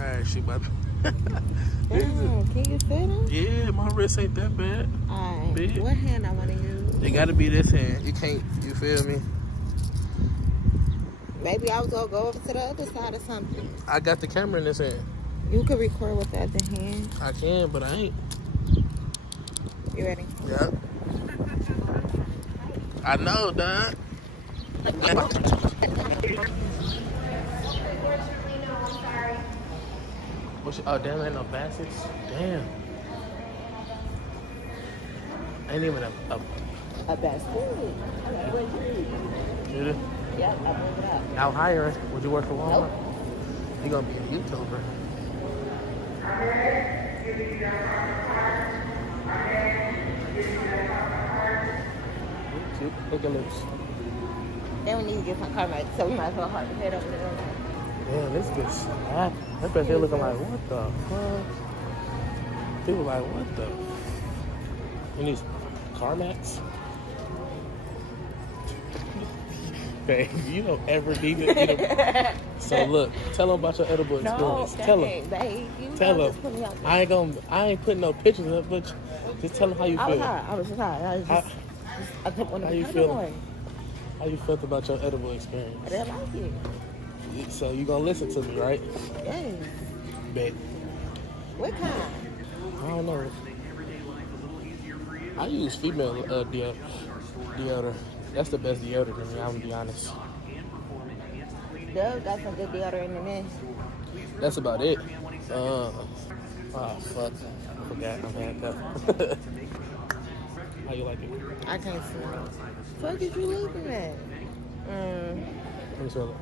Alright, she about to. Damn, can you fit them? Yeah, my wrist ain't that bad. Alright, Big. what hand I want to use? It gotta be this hand. You can't, you feel me? Maybe I was gonna go over to the other side or something. I got the camera in this hand. You could record with the other hand. I can, but I ain't. You ready? Yeah. I know, Dad. Oh, damn, ain't no baskets. Damn. Ain't even a basket. Did it? Yeah, I bring it up. Out hiring. Would you work for Walmart? Nope. You gonna be a YouTuber. Look at lips. Then we need to get some karma, so we might as well head over there. Damn, this bitch snapping. That bitch there looking like, what the fuck? People like, what the? You need CarMax? Babe, you don't ever need it. So look, tell them about your edible experience. No, tell them. babe, Tell them. I ain't putting no pictures up, but just tell them how you feel. I was high. I didn't want to How be you kind feel? of boy. How you felt about your edible experience? I didn't like it. So you gonna listen to me, right? Yes. Bet. What kind? I don't know. I use female deodorant. That's the best deodorant to me, I'm gonna be honest. Dove got some good deodorant in there. That's about it. Oh, fuck. I forgot I'm handcuffed. How you like it? I can't smell it. Fuck is you looking at? Let me smell it.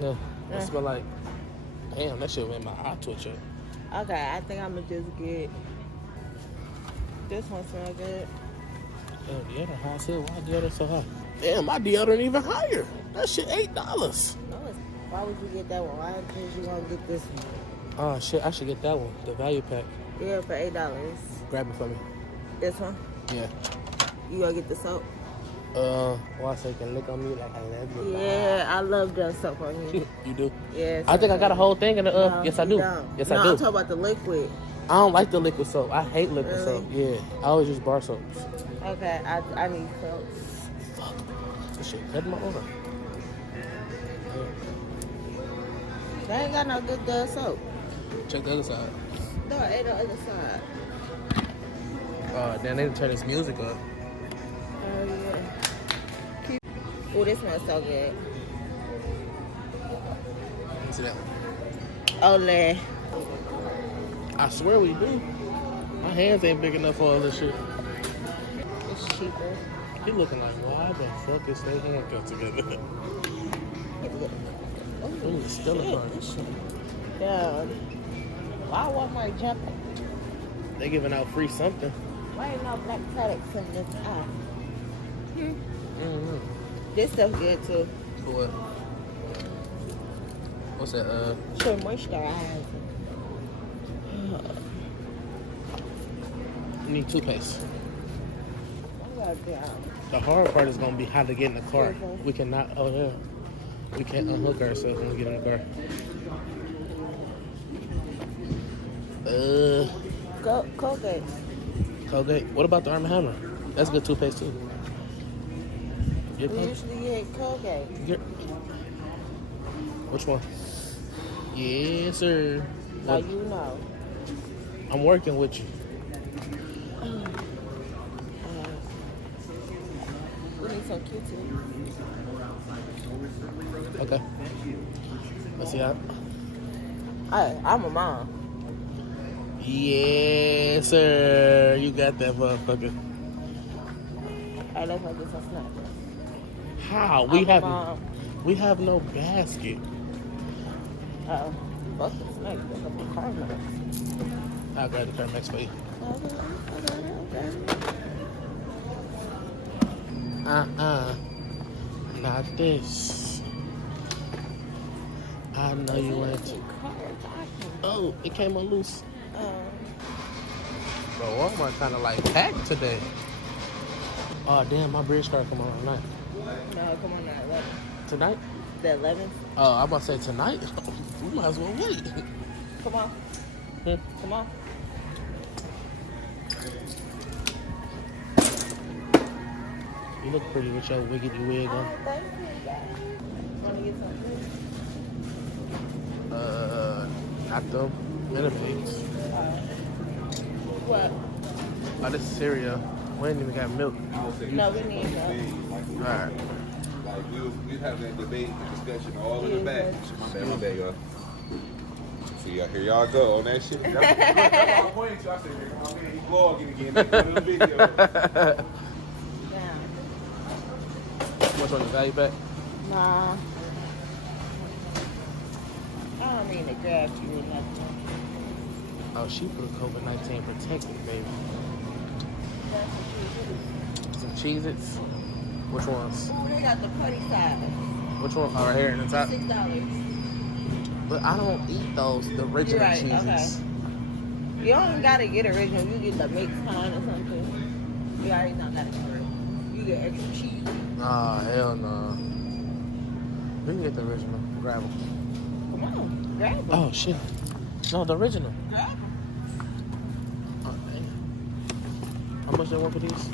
Yeah, it smell like, damn, that shit made my eye twitch up. Okay, I think I'm gonna just get, this one smell good. Damn, deodorant high as hell. Why deodorant so high? Damn, my deodorant even higher. That shit $8. No, why would you get that one? Why did you want to get this one? Oh shit, I should get that one, the value pack. Yeah, for $8. Grab it for me. This one? Yeah. You gonna get the soap? Why so you can lick on me like I love you? Yeah, I love that soap on you. You do? Yeah. I think I got a whole thing in the No, yes I do. Don't. Yes no, I do. I'm talking about the liquid. I don't like the liquid soap. I hate liquid Really? soap. Yeah. I always use bar soaps. Okay, I need soap. Fuck. This shit cut my order. They ain't got no good soap. Check the other side. No, ain't no other side. Then they turn this music up. Oh yeah. Oh, this smells so good. Let me see that one. Olé. I swear we do. My hands ain't big enough for all this shit. It's cheaper. He looking like, why the fuck is they handcuffed together? Ooh, still a party. Yeah. Why Walmart jumping? They giving out free something. Why ain't no black products in this eye? Mm-hmm. This stuff good too. For what? What's that? Sure, moisturizer. You need toothpaste. Oh, God. The hard part is gonna be how to get in the car. We cannot. Oh yeah. We can't unhook ourselves when we get in the car. Colgate. Colgate. What about the Arm & Hammer? That's good toothpaste too. We usually get Colgate. Which one? Yes, sir. Now you know. I'm working with you. We need some Q-tips. Okay. Let's see how. I'm a mom. Yes, sir. You got that motherfucker. Alright, let's go get some snacks. How? We have no basket. Fuck the snacks. Look up the car. I'll grab the CarMax for you. Okay. Not this. I know you want to. Oh, it came on loose. Bro, Walmart kind of like packed today. Oh, damn, my bridge card come on tonight. No, come on now. Look. Tonight? the 11th. Oh, I'm about to say tonight. We might as well wait. Come on. Come on. You look pretty with your wiggity wig on. Thank you, guys. Want to get something? Not them. Minifigs. What? Oh, this is cereal. We ain't even got milk. No, we need milk. Alright. Like we have that debate and discussion all in the back. My bad, y'all. See, here y'all go on that shit. That's my point. I said, come on, man, he vlogging again. That's one of the videos. What's on the value back? Nah. I don't mean to grab you or nothing. Oh, she put COVID-19 protected, baby. Some Cheez-Its. Which ones? Oh, they got the putty side. Which one? Oh, right here in the top. $6. But I don't eat those, the original Right, Cheez-Its. You don't gotta get original. You get the mixed kind or something. You already know that. You get extra cheese. Ah, hell no. We can get the original. Grab them. Come on, grab them. Oh, shit. No, the original. Grab them. Oh, dang. How much they want for these?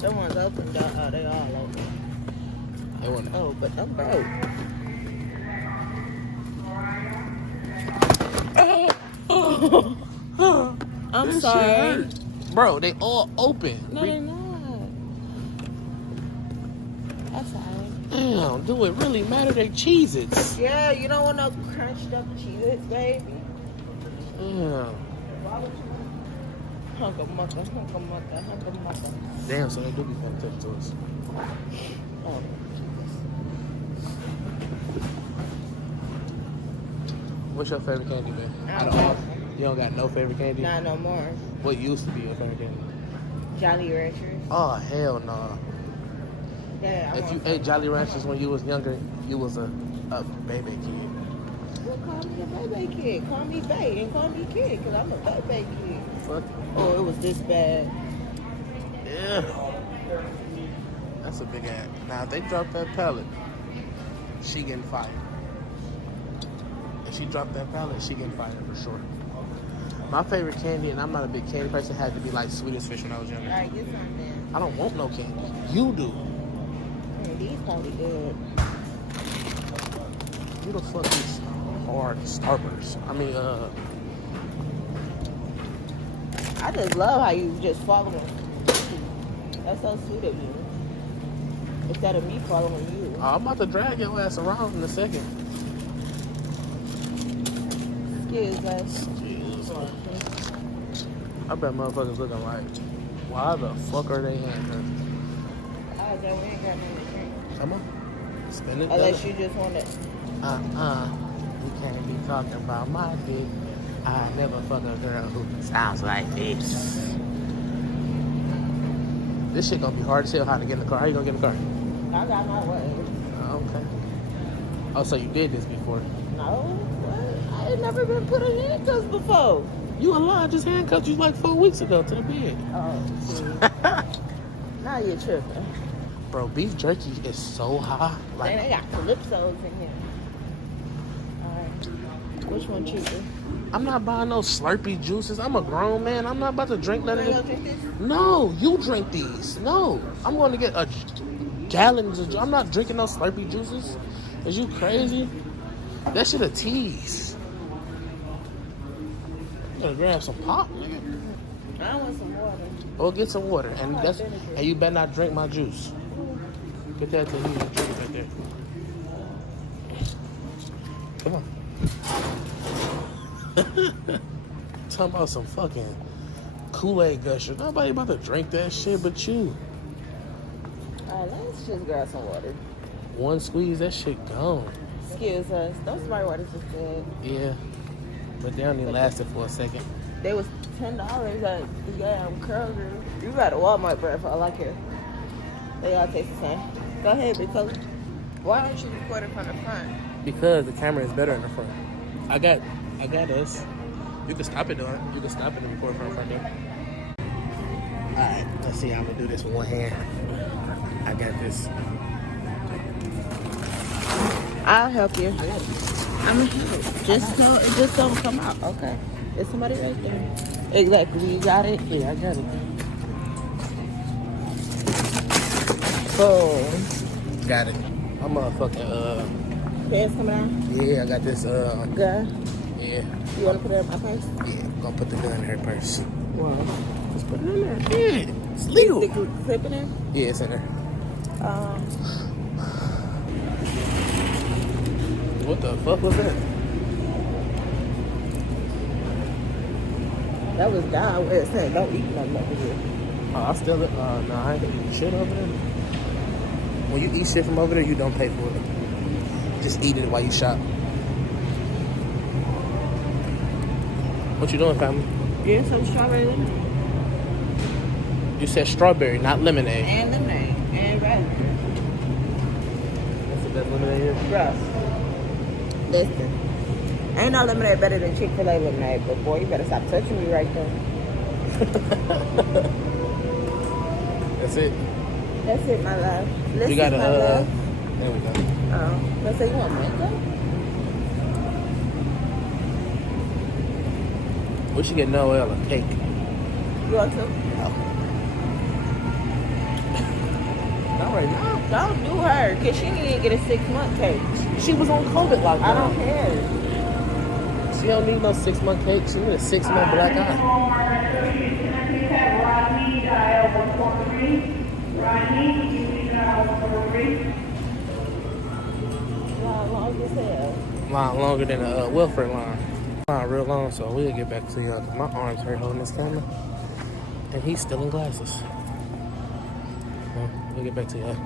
Them ones open, though. Oh, they all open. They want Oh, but I'm broke. I'm This sorry. shit hurt. Bro, they all open. No, they're not. That's alright. Damn, do it really matter? They Cheez-Its. Yeah, you don't want no crunched up cheese, baby. Damn. Hunk of mucker, hunk of mucker, hunk of mucker. Damn, so they do be paying attention to us. Oh. What's your favorite candy, man? I don't know. You don't got no favorite candy? Not no more. What used to be your favorite candy? Jolly Ranchers. Oh, hell no. Yeah, I If you ate Jolly Ranchers when you was younger, you was a baby kid. Well, call me a baby kid. Call me bae and call me kid, because I'm a baby kid. Fuck. Oh, it was this bad. Yeah. That's a big ad. Now, if they drop that pallet, she getting fired. If she dropped that pallet, she getting fired for sure. My favorite candy, and I'm not a big candy person, had to be like Sweetest Fish when I was younger. All right, get some then. I don't want no candy. You do. These probably good. Who the fuck is hard Starburst? I mean, I just love how you just follow them. That's so sweet of you. Instead of me following you. I'm about to drag your ass around in a second. Excuse us. I bet motherfuckers looking like, why the fuck are they handcuffed? I we ain't got nothing to drink. Come on. Spin it. Unless you just want it. You can't be talking about my dick. I never fuck a girl who sounds like this. This shit gonna be hard to tell how to get in the car. How you gonna get in the car? I got my way. Okay. Oh, so you did this before? No, what? I ain't never been put in handcuffs before. You alive? Just handcuffed you like 4 weeks ago to the bed. Oh, see. Now you're tripping. Bro, beef jerky is so high. Dang, they got calypsos in here. Alright. Which one cheaper? I'm not buying no Slurpee juices. I'm a grown man. I'm not about to drink none of You this. gonna drink this? No, you drink these. No, I'm going to get a gallons of. I'm not drinking no Slurpee juices. Is you crazy? That shit a tease. I'm gonna grab some pop, nigga. I want some water. Or get some water, and you better not drink my juice. Get that to you and drink it right there. Come on. Talking about some fucking Kool-Aid gusher. Nobody about to drink that shit but you. Alright, let's just grab some water. One squeeze, that shit gone. Excuse us. Those Sprite waters is good. Yeah. But they only lasted for a second. They was $10 at the damn Kroger. You got a Walmart brand for all I care. They all taste the same. Go ahead, big fella. Why don't you record it from the front? Because the camera is better in the front. I got us. You can stop it though. You can stop it and record from the front though. Alright, let's see how I'm gonna do this with one hand. I got this. I'll help you. I'm gonna help. Just so it just don't come out. Okay. There's somebody right there. Exactly. You got it? Yeah, I got it. Boom. Got it. I'm motherfucking, Pants coming out? yeah, I got this, Gun? yeah. You wanna put it in my purse? Yeah, gonna put the gun in her purse. Well, just put it in there. Yeah, it's legal. Stick it, clip it in? Yeah, it's in there. What the fuck was that? That was down where it said don't eat nothing over here. Oh, I still, no, I ain't eating shit over there. When you eat shit from over there, you don't pay for it. Just eat it while you shop. What you doing, family? Getting some strawberry lemonade. You said strawberry, not lemonade. And lemonade. And raspberry. That's the best lemonade here. Bruh. Listen. Ain't no lemonade better than Chick-fil-A lemonade, but boy, you better stop touching me right there. That's it. That's it, my love. Listen, You got my love. there we go. Oh, let's say you want makeup? We should get Noelle a cake. You want to? Not right now. Don't do her, because she didn't get a 6-month cake. She was on COVID lockdown. I don't care. She don't need no 6-month cake. She need a 6-month black eye. Long as hell. Line longer than a welfare line. Line real long, so we'll get back to y'all. My arms hurt holding this camera. And he's still in glasses. Well, we'll get back to y'all.